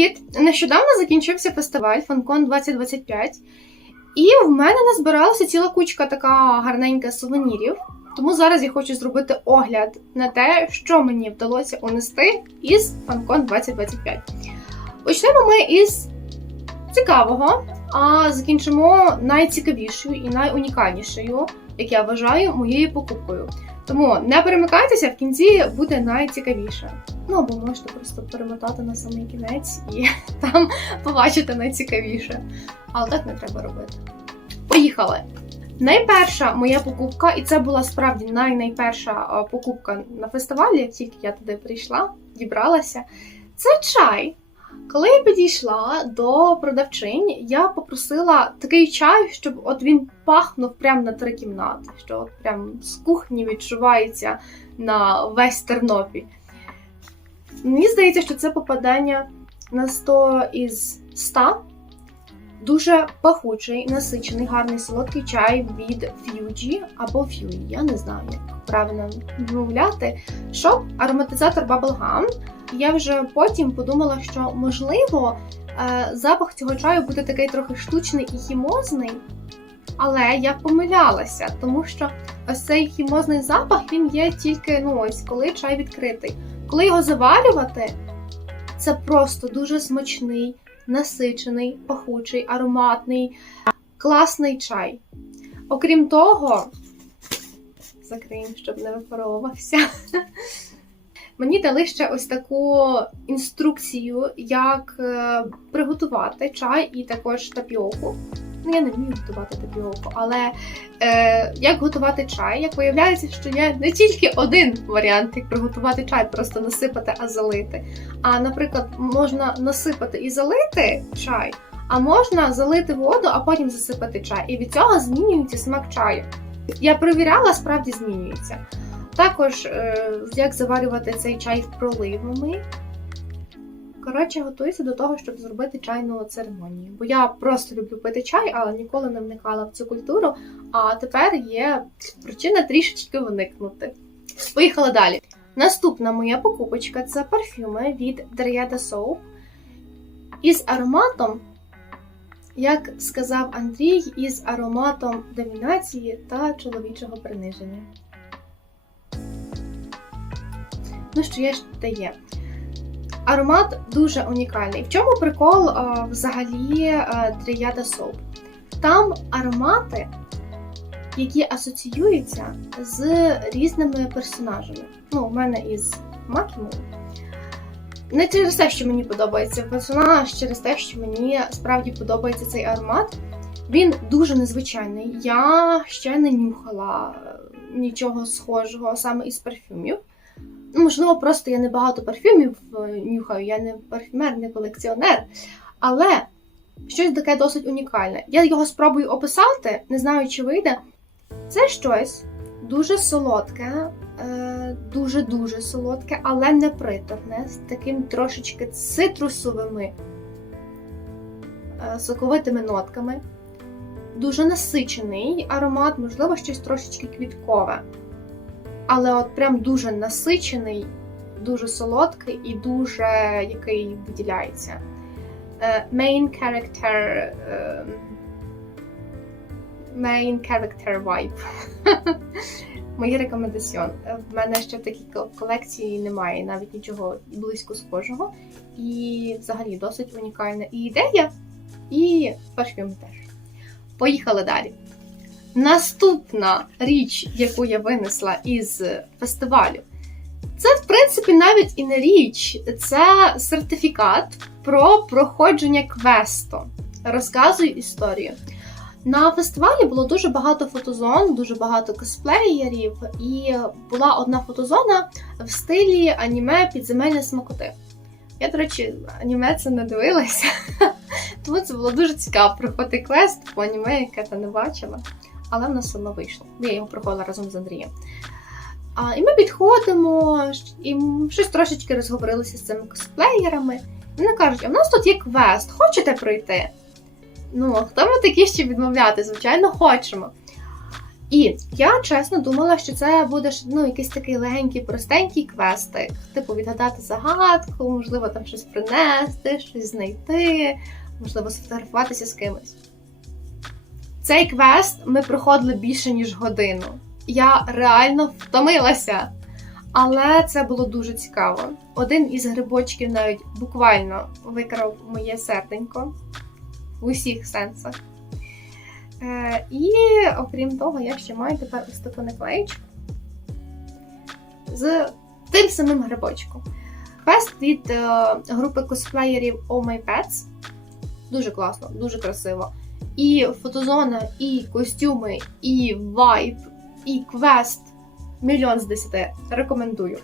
Привіт! Нещодавно закінчився фестиваль FanCon 2025, і в мене назбиралася ціла кучка така гарненька сувенірів. Тому зараз я хочу зробити огляд на те, що мені вдалося унести із FanCon 2025. Почнемо ми із цікавого, а закінчимо найцікавішою і найунікальнішою, як я вважаю, моєю покупкою. Тому не перемикайтеся, в кінці буде найцікавіше. Ну або можете просто перемотати на самий кінець і там побачите найцікавіше. Але так не треба робити. Поїхали! Найперша моя покупка, і це була справді най-найперша покупка на фестивалі, як тільки я туди прийшла, дібралася. Це чай. Коли я підійшла до продавчинь, я попросила такий чай, щоб от він пахнув прямо на три кімнати, що от прям з кухні відчувається на весь Тернопіль. Мені здається, що це попадання на 100 із 100. Дуже пахучий, насичений, гарний солодкий чай від Fuji або Fuji, я не знаю, як правильно вимовляти. Шоп ароматизатор Bubblegum. Я вже потім подумала, що можливо е, запах цього чаю буде такий трохи штучний і хімозний. Але я помилялася, тому що ось цей хімозний запах він є тільки ну ось коли чай відкритий. Коли його заварювати, це просто дуже смачний, насичений, пахучий, ароматний, класний чай. Окрім того, закриємо, щоб не випаровувався. Мені дали ще ось таку інструкцію, як е, приготувати чай і також тапіоку. Ну, я не вмію готувати тапіоку, але е, як готувати чай, як виявляється, що є не тільки один варіант, як приготувати чай, просто насипати, а залити. А, наприклад, можна насипати і залити чай, а можна залити воду, а потім засипати чай. І від цього змінюється смак чаю. Я перевіряла, справді змінюється. Також, е, як заварювати цей чай проливами. Коротше, готуюся до того, щоб зробити чайну церемонію. Бо я просто люблю пити чай, але ніколи не вникала в цю культуру. А тепер є причина трішечки вникнути. Поїхали далі. Наступна моя покупочка це парфюми від Dryada Soap із ароматом, як сказав Андрій, із ароматом домінації та чоловічого приниження. Ну, що є, те є. Аромат дуже унікальний. В чому прикол а, взагалі а, Тріяда Soap? Там аромати, які асоціюються з різними персонажами. Ну, у мене із Макімою. Не через те, що мені подобається персонаж, через те, що мені справді подобається цей аромат. Він дуже незвичайний. Я ще не нюхала нічого схожого саме із парфюмів. Можливо, просто я не багато парфюмів е, нюхаю, я не парфюмер, не колекціонер. Але щось таке досить унікальне. Я його спробую описати, не знаю, чи вийде. Це щось дуже солодке, е, дуже-дуже солодке, але не приторне, з таким трошечки цитрусовими е, соковитими нотками. Дуже насичений аромат, можливо, щось трошечки квіткове але от прям дуже насичений, дуже солодкий і дуже який виділяється. Uh, main character uh, main character vibe. Мої рекомендаціон. В мене ще в такій колекції немає навіть нічого близько схожого. І взагалі досить унікальна і ідея, і парфюм теж. Поїхали далі. Наступна річ, яку я винесла із фестивалю, це, в принципі, навіть і не річ, це сертифікат про проходження квесту. Розказую історію. На фестивалі було дуже багато фотозон, дуже багато косплеєрів, і була одна фотозона в стилі аніме підземельні смакоти. Я, до речі, аніме це не дивилася, тому це було дуже цікаво проходити квест по аніме, яке я не бачила але в нас все одно вийшло. Я його проходила разом з Андрієм. А, І ми підходимо, і щось трошечки розговорилися з цими косплеєрами. Вони кажуть, а в нас тут є квест, хочете пройти? Ну, хто ми такі ще відмовляти? Звичайно, хочемо. І я чесно думала, що це буде ну, якийсь такий легенький, простенький квестик. Типу відгадати загадку, можливо, там щось принести, щось знайти, можливо, сфотографуватися з кимось. Цей квест ми проходили більше, ніж годину. Я реально втомилася. Але це було дуже цікаво. Один із грибочків навіть буквально викрав моє серденько в усіх сенсах. Е, і окрім того, я ще маю тепер ось таку з тим самим грибочком. Квест від е, групи косплеєрів Oh My Pets. Дуже класно, дуже красиво. І фотозона, і костюми, і вайб, і квест. Мільйон з десяти. Рекомендую.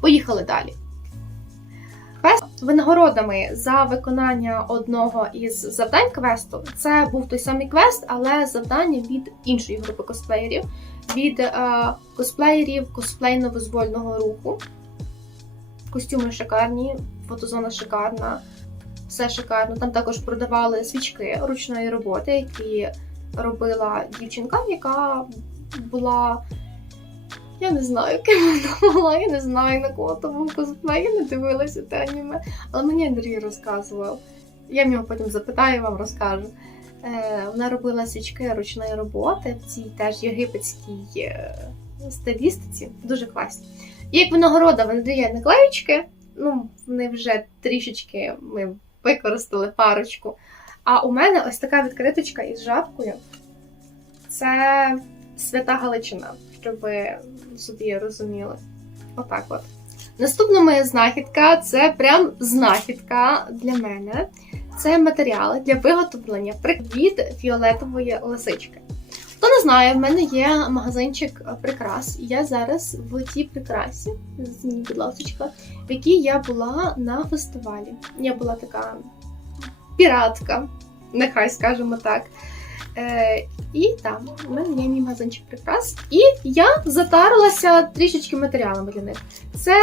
Поїхали далі. Квест винагородами за виконання одного із завдань квесту. Це був той самий квест, але завдання від іншої групи косплеєрів, від е, косплеєрів косплейно-визвольного руху. Костюми шикарні, фотозона шикарна, все шикарно. Там також продавали свічки ручної роботи, які робила дівчинка, яка була. Я не знаю, ким вона була, я не знаю на кого то був косплей, я не дивилася те аніме, але мені Андрій розказував. Я в нього потім запитаю, вам розкажу. Е, вона робила свічки ручної роботи в цій теж єгипетській е, стилістиці. Дуже класні. І як винагорода вона дає наклеїчки, ну, вони вже трішечки ми використали парочку. А у мене ось така відкриточка із жабкою. Це свята Галичина, щоб ви собі розуміли. Отак от. Наступна моя знахідка це прям знахідка для мене. Це матеріали для виготовлення приквіт фіолетової лисички. Хто не знає, в мене є магазинчик прикрас, і я зараз в тій прикрасі, будь ласка, в якій я була на фестивалі. Я була така піратка, нехай скажемо так. Е, і там у мене є мій магазинчик прикрас. І я затарилася трішечки матеріалами для них. Це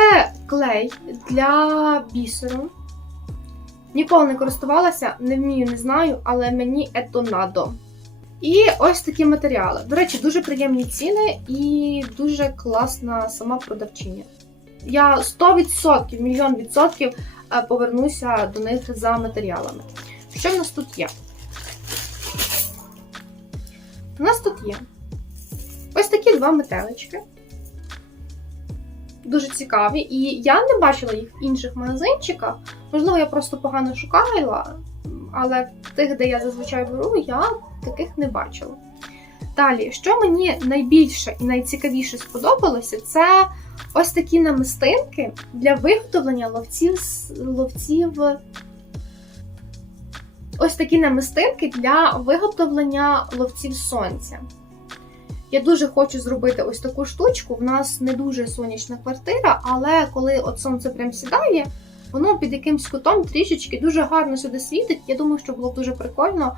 клей для бісеру. Ніколи не користувалася, не вмію, не знаю, але мені ето надо. І ось такі матеріали. До речі, дуже приємні ціни і дуже класна сама продавчиня. Я 100%, мільйон відсотків е, повернуся до них за матеріалами. Що в нас тут є? У нас тут є ось такі два метелички. Дуже цікаві. І я не бачила їх в інших магазинчиках. Можливо, я просто погано шукала, але тих, де я зазвичай беру, я таких не бачила. Далі, що мені найбільше і найцікавіше сподобалося, це ось такі намистинки для виготовлення ловців. ловців ось такі намистинки для виготовлення ловців сонця. Я дуже хочу зробити ось таку штучку. В нас не дуже сонячна квартира, але коли от сонце прям сідає, воно під якимсь кутом трішечки дуже гарно сюди світить. Я думаю, що було б дуже прикольно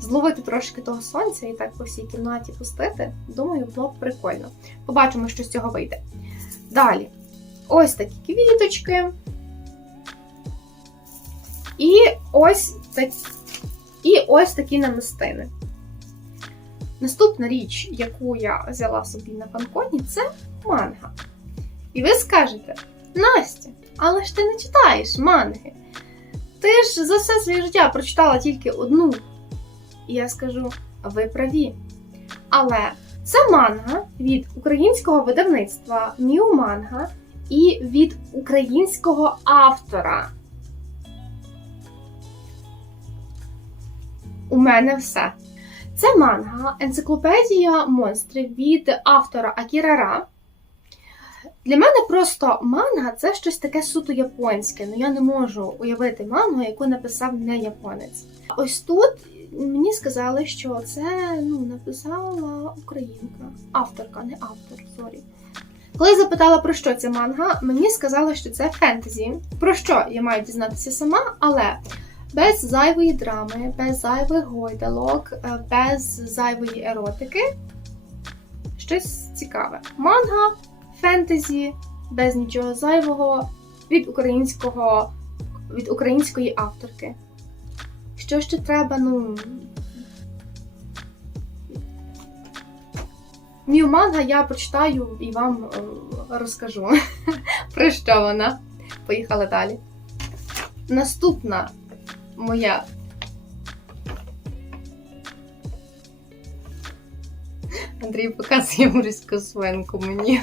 зловити трошки того сонця і так по всій кімнаті пустити. Думаю, було б прикольно. Побачимо, що з цього вийде. Далі, ось такі квіточки. І ось такі, і ось такі намистини. Наступна річ, яку я взяла собі на фанконі, це манга. І ви скажете: Настя, але ж ти не читаєш манги. Ти ж за все своє життя прочитала тільки одну. І я скажу: ви праві. Але це манга від українського видавництва Міу Манга і від українського автора. У мене все. Це манга Енциклопедія монстрів від автора Акіра Ра. Для мене просто манга це щось таке суто японське. Ну я не можу уявити мангу, яку написав не японець. Ось тут мені сказали, що це ну, написала українка, авторка, не автор, сорі. Коли я запитала, про що ця манга, мені сказали, що це фентезі. Про що я маю дізнатися сама, але без зайвої драми, без зайвих гойдалок, е, без зайвої еротики. Щось цікаве. Манга, фентезі, без нічого зайвого від українського, від української авторки. Що ще треба, ну. Мію манга я прочитаю і вам е, розкажу, про що вона. Поїхали далі. Наступна моя. Андрій показує морську свинку мені.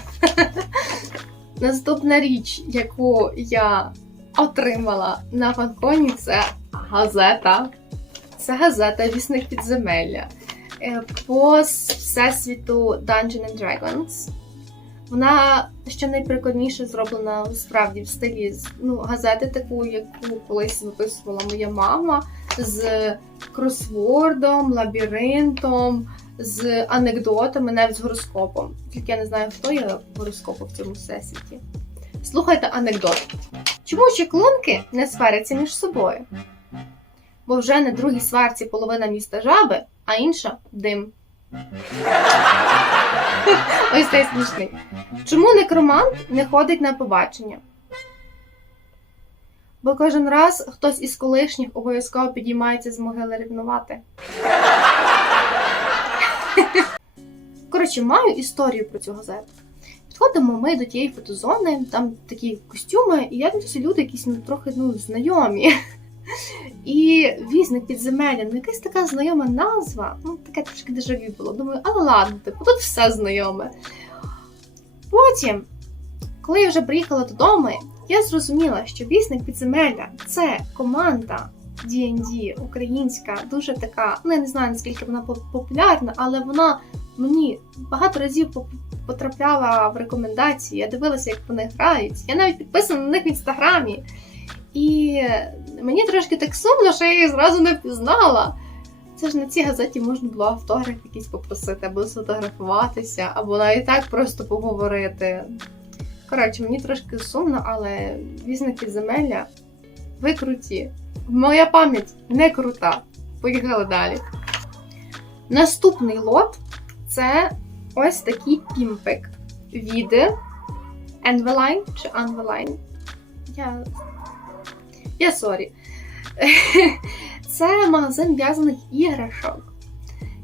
Наступна річ, яку я отримала на фанконі, це газета. Це газета Вісник підземелля е, по всесвіту Dungeons and Dragons. Вона ще найприкольніше зроблена справді в стилі ну, газети, таку, яку колись виписувала моя мама, з кросвордом, лабіринтом, з анекдотами, навіть з гороскопом. Тільки я не знаю, хто є гороскопу в цьому всесвіті. Слухайте анекдот. Чому чеклунки не сваряться між собою? Бо вже на другій сварці половина міста жаби, а інша дим. Ось цей смішний. Чому некромант не ходить на побачення? Бо кожен раз хтось із колишніх обов'язково підіймається з могили рівнувати. Коротше, маю історію про цю газету. Підходимо ми до тієї фотозони, там такі костюми, і я дивлюся, люди якісь ну, трохи ну, знайомі. І візник підземелля, ну якась така знайома назва, ну таке трошки дежавю було. Думаю, але ладно, типу, тут все знайоме. Потім, коли я вже приїхала додому, я зрозуміла, що вісник підземелля це команда D&D українська, дуже така, ну я не знаю наскільки вона популярна, але вона мені багато разів потрапляла в рекомендації. Я дивилася, як вони грають. Я навіть підписана на них в інстаграмі. І мені трошки так сумно, що я її зразу не впізнала. Це ж на цій газеті можна було автограф якийсь попросити, або сфотографуватися, або навіть так просто поговорити. Коротше, мені трошки сумно, але візники земелля ви круті. Моя пам'ять не крута. Поїхали далі. Наступний лот це ось такий пімпик від Enveline чи Anveline. Я я сорі. Це магазин в'язаних іграшок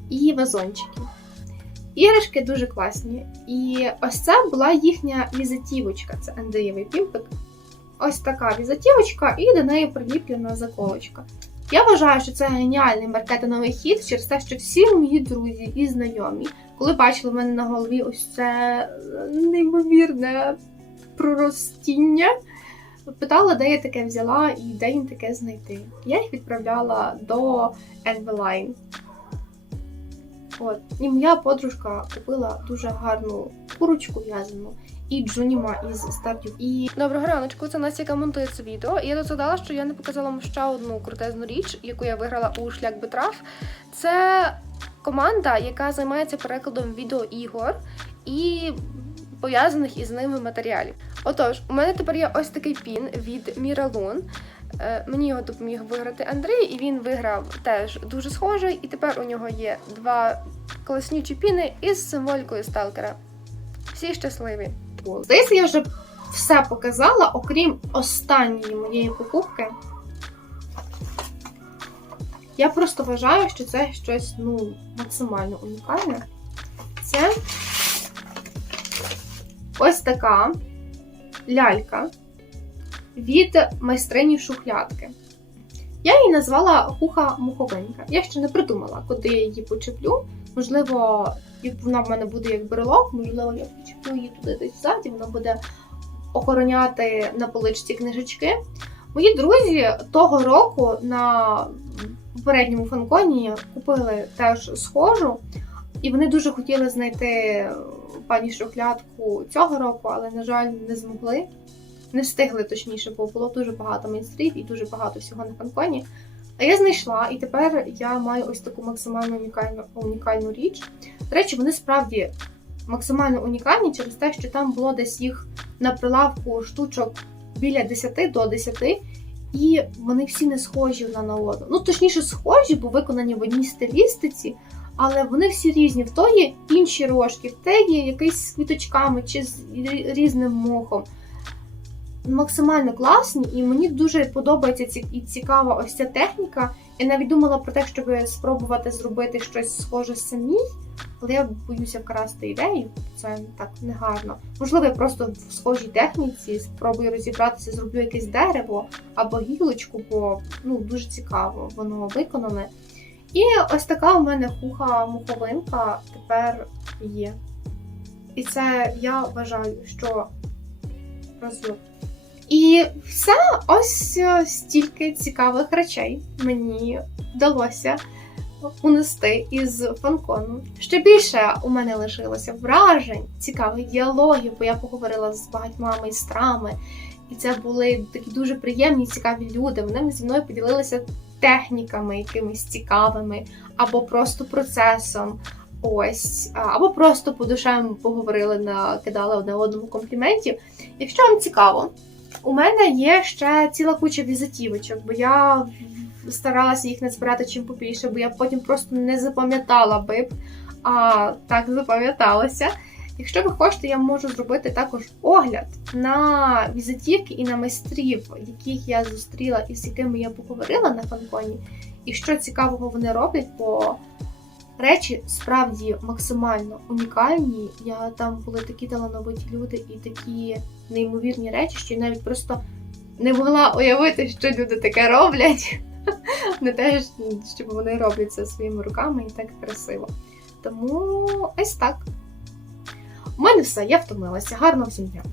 і вазончиків. Іграшки дуже класні. І ось це була їхня візитівочка. Це Андрієвий пімпик. Ось така візитівочка, і до неї приліплена заколочка. Я вважаю, що це геніальний маркетинговий хід через те, що всі мої друзі і знайомі, коли бачили в мене на голові ось це е, неймовірне проростіння, питала, де я таке взяла і де їм таке знайти. Я їх відправляла до Enveline. От. І моя подружка купила дуже гарну курочку в'язану і Джуніма із стартів. І доброго раночку, це Настя, яка монтує це відео. І я згадала, що я не показала вам ще одну крутезну річ, яку я виграла у шлях Бетрав. Це команда, яка займається перекладом відеоігор і пов'язаних із ними матеріалів. Отож, у мене тепер є ось такий пін від Міралун. Е, Мені його допоміг виграти Андрій, і він виграв теж дуже схожий. І тепер у нього є два класнючі піни із символікою сталкера. Всі щасливі. Здається, я вже все показала, окрім останньої моєї покупки. Я просто вважаю, що це щось ну, максимально унікальне. Це ось така лялька від майстрині шухлядки. Я її назвала Хуха Муховинка. Я ще не придумала, куди я її почеплю. Можливо, як вона в мене буде як брелок, можливо, я почеплю її туди десь ззаді, вона буде охороняти на поличці книжечки. Мої друзі того року на попередньому фанконі купили теж схожу, і вони дуже хотіли знайти пані шухлядку цього року, але, на жаль, не змогли. Не встигли точніше, бо було дуже багато майстрів і дуже багато всього на фанконі. А я знайшла, і тепер я маю ось таку максимально унікальну, унікальну річ. До речі, вони справді максимально унікальні через те, що там було десь їх на прилавку штучок біля 10 до 10, і вони всі не схожі одна на одну. Ну, точніше, схожі, бо виконані в одній стилістиці, але вони всі різні. В то є інші рожки, в те є якийсь з квіточками чи з різним мохом. максимально класні, і мені дуже подобається і цікава ось ця техніка. Я навіть думала про те, щоб спробувати зробити щось схоже самій, але я боюся вкрасти ідею, це так негарно. Можливо, я просто в схожій техніці спробую розібратися, зроблю якесь дерево або гілочку, бо ну дуже цікаво воно виконане. І ось така у мене хуха муховинка тепер є. І це я вважаю, що розлюб. І все, ось е, стільки цікавих речей мені вдалося унести із фанкону. Ще більше у мене лишилося вражень, цікавих діалогів, бо я поговорила з багатьма майстрами, і це були такі дуже приємні, цікаві люди. Вони зі мною поділилися техніками якимись цікавими, або просто процесом. Ось, або просто по душам поговорили, накидали одне одному компліментів. Якщо вам цікаво, у мене є ще ціла куча візитівочок, бо я старалася їх не збирати чим побільше, бо я потім просто не запам'ятала би, а так запам'яталася. Якщо ви хочете, я можу зробити також огляд на візитівки і на майстрів, яких я зустріла і з якими я поговорила на фанконі, і що цікавого вони роблять, бо речі справді максимально унікальні. Я там були такі талановиті люди і такі неймовірні речі, що я навіть просто не могла уявити, що люди таке роблять. Не те, щоб вони роблять це своїми руками і так красиво. Тому ось так. У мене все, я втомилася. Гарного всім дня!